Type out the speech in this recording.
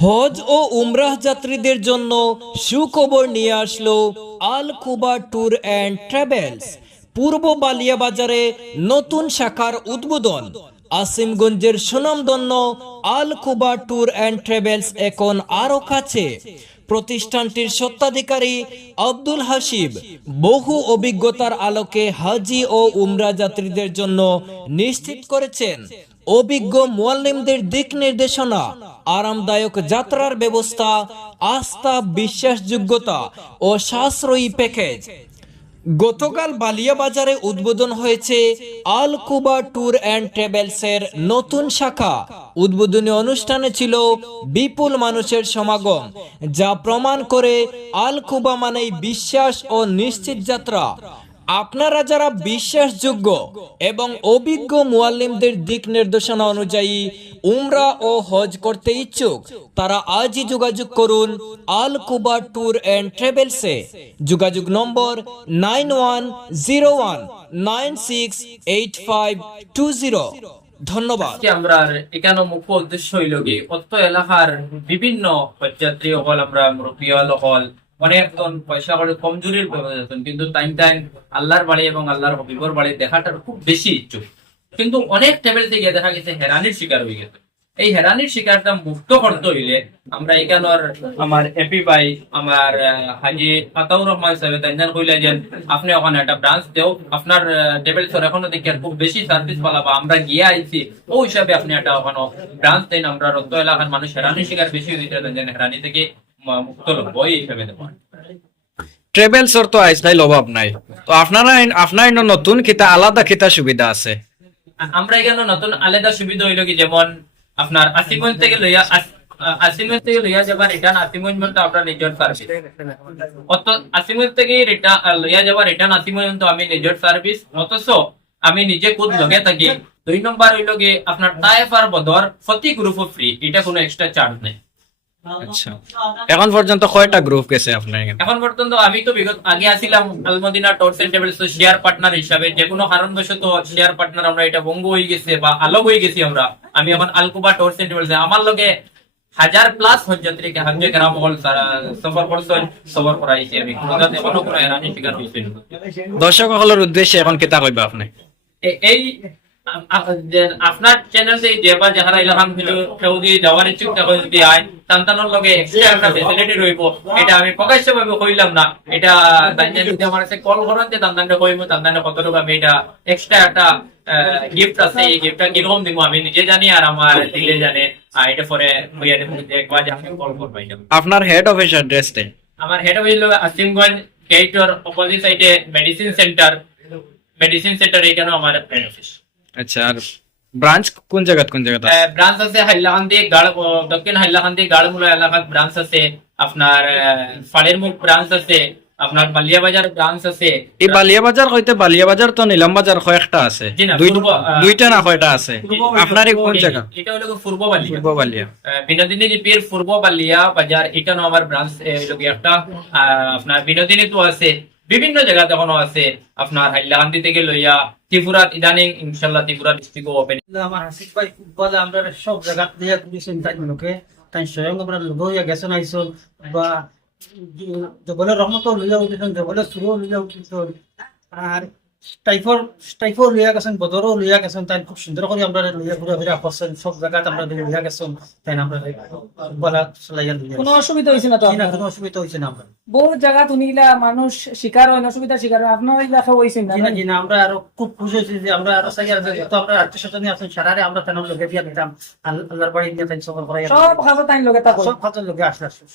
হজ ও উমরাহ যাত্রীদের জন্য সুখবর নিয়ে আসলো Al Quba tour and travels. পূর্ব বালিয়া বাজারে নতুন শাখার উদ্বোধন। আসিমগঞ্জের সুনামধন্য Al Quba tour and travels এখন আরও কাছে। প্রতিষ্ঠানটির সত্ত্বাধিকারী আব্দুল হাসিব বহু অভিজ্ঞতার আলোকে হাজি ও উমরা যাত্রীদের জন্য নিশ্চিত করেছেন। অভিজ্ঞ মুয়াল্লিমদের দিক নির্দেশনা আরামদায়ক যাত্রার ব্যবস্থা, আস্থা, বিশ্বাসযোগ্যতা ও সাশ্রয়ী প্যাকেজ গতকাল বালিয়া বাজারে উদ্বোধন হয়েছে আল কুবা ট্যুর অ্যান্ড ট্রাভেলসের নতুন শাখা। উদ্বোধনী অনুষ্ঠানে ছিল বিপুল মানুষের সমাগম, যা প্রমাণ করে আল কুবা মানেই বিশ্বাস ও নিশ্চিত যাত্রা। আপনারা যারা বিশ্বাসযোগ্য এবং অভিজ্ঞ মুয়াল্লিমদের দিক নির্দেশনা অনুযায়ী উমরা ও হজ করতে ইচ্ছুক, তারা আজই যোগাযোগ করুন আল কুবা ট্যুর অ্যান্ড ট্রাভেলসে। যোগাযোগ নম্বর nine one zero one nine six eight five two zero. ধন্যবাদ। আমরা এখানে মুখ্য উদ্দেশ্য হইল কি অত্র এলাকার বিভিন্ন পদযাত্রী হল আমরা মুরব্বী হল অনেকজন পয়সা করে কমজোরির কিন্তু টাইম টাইম আল্লাহর বাড়ি এবং আল্লাহর হবিবর বাড়ি দেখাটার খুব বেশি ইচ্ছুক। কিন্তু অনেক টেবিল থেকে দেখা গেছে হেরানির শিকার হয়ে গেছে। এই হেরানির শিকারটা মুক্ত করতে হইলে আমরা এখানের আমার এপি ভাই, আমার হাজি আতাউর রহমান সাহেব তাইজান কইলে যে আপনি ওখানে একটা ব্রাঞ্চ দেও। আপনার টেবিল সর এখনও দেখি খুব বেশি সার্ভিস পালাবা আমরা গিয়ে আইছি, ওই হিসাবে আপনি একটা ওখানে ব্রাঞ্চ দেন। আমরা রক্ত এলাকার মানুষ হেরানির শিকার বেশি হইতে তাইজান হেরানি থেকে মুক্ত লব এই হিসাবে দেবো ট্রেভেলসর তো আইসকাইল অভাব নাই। তো আপনারা আপনার নতুন কিতা আলাদা কিতা সুবিধা আছে? আমরা এখানে নতুন আলাদা সুবিধা হইল কি যেমন আপনার আসিগঞ্জ থেকে লইয়া আস- আ- আসিগঞ্জ থেকে লইয়া যাবার রিটার্ন আসিগঞ্জ পর্যন্ত আমরা নিজের সার্ভিস অত আসিগঞ্জ থেকে রিটার্ন লইয়া যাবার রিটার্ন আসিগঞ্জ পর্যন্ত আমি নিজের সার্ভিস অথচ আমি নিজে খুদ লগে থাকি। দুই নম্বর হইল কি আপনার টাইফ আর বদর প্রতি গ্রুপ ফ্রি এটা কোনো এক্সট্রা চার্জ নেই। আচ্ছা। এখন পর্যন্ত কয়টা গ্রুপ গেছে আপনার এখানে? এখন পর্যন্ত আমি তো বিগত আগে আছিলাম Al Madina tours and travels share partner হিসাবে। যে কোনো কারণবশত শেয়ার পার্টনার আমরা এটা বঙ্গ হয়ে গেছে বা আলোক হয়ে গেছি আমরা। আমি এখন আলকুবা টুরস এন্ড ট্রাভেলস আমার লগে হাজার প্লাস হাজে গ্রাম হল সফর করছেন সফর করাইছি আমি। কোনো হেরানি শিকার হয়েছিল দর্শক সকলের উদ্দেশ্যে এখন কিতা কইবা আপনি? এই আপনার চ্যানেল থেকে যে বা যারা এলাকান ভিডিও কেউ দিয়ে যাওয়ার ইচ্ছুক যদি আয় সন্তানের লগে এক্সট্রা একটা ফেসিলিটি রইব এটা আমি প্রকাশ্য ভাবে কইলাম না। এটা যদি আমার কাছে কল করেন যে তান্তানটা কইবো তান্তানটা কত টাকা আমি এটা এক্সট্রা একটা গিফট আছে এই গিফটটা কীরকম দিব আমি নিজে জানি আর আমার দিলে জানে। আর এটা পরে হইয়া দেবো একবার কল আপনার হেড অফিস অ্যাড্রেস দেন আমার হেড হইল আসিমগঞ্জ গেটর অপোজিট সাইডে মেডিসিন সেন্টার মেডিসিন সেন্টার এখানে আমার হেড অফিস আচ্ছা আর ব্রাঞ্চ কোন জায়গা কোন জায়গা ব্রাঞ্চ আছে হাইলাকান্দি গাড় দক্ষিণ হাইলাকান্দি গাড়মুলা এলাকাত ব্রাঞ্চ আছে। আপনার ফাড়ের মুখ ব্রাঞ্চ আছে। আপনার বালিয়া বাজার ব্রাঞ্চ আছে। এই বালিয়া বাজার কইতে বালিয়া বাজার তো নিলাম বাজার কয়েকটা আছে দুইটা না কয়টা আছে? আপনার কোন জায়গা? এটা হলো পূর্ব বালিয়া। পূর্ব বালিয়া। বিনোদিনী লিপির পূর্ব বালিয়া বাজার এটা নো আমার ব্রাঞ্চ একটা? আপনার বিনোদিনী তো আছে। বিভিন্ন জায়গাতে এখনও আছে আপনার হাইলাকান্দি থেকে লইয়া ত্রিপুরা ইদানিং ইনশাল্লাহ ত্রিপুরা ডিস্ট্রিক্ট ওপেন আমার হাসিক ভাই বলে আমরা সব জায়গা দিয়ে চিন্তা তাই লোকে তাই স্বয়ং আমরা লোভ হইয়া গেছেন, আইসল। বা জবলের রহমত লইয়া উঠিছেন জবলের সুরও লইয়া উঠিছেন। আর টাইফর টাইফর লইয়া গেছেন বদরও লইয়া গেছেন তাই খুব সুন্দর করে আমরা লইয়া ঘুরে ঘুরে করছেন সব জায়গাত আমরা লইয়া গেছেন তাই আমরা বলা চলাইয়া লইয়া কোনো অসুবিধা না তো। না কোনো অসুবিধা না আমরা বহু জায়গা তুনিলা মানুষ শিকার হয় অসুবিধা শিকার হয় আপনার এলাকা হয়েছে না জি না আমরা আরও খুব খুশি হয়েছি যে আমরা আরও চাই আর যত আমরা আত্মীয় আছেন সারারে আমরা তেনার লোকে দিয়া দিতাম আল্লাহর বাড়ি নিয়ে তাই সফর করাই সব খাজা তাই লোকে তা সব আসলে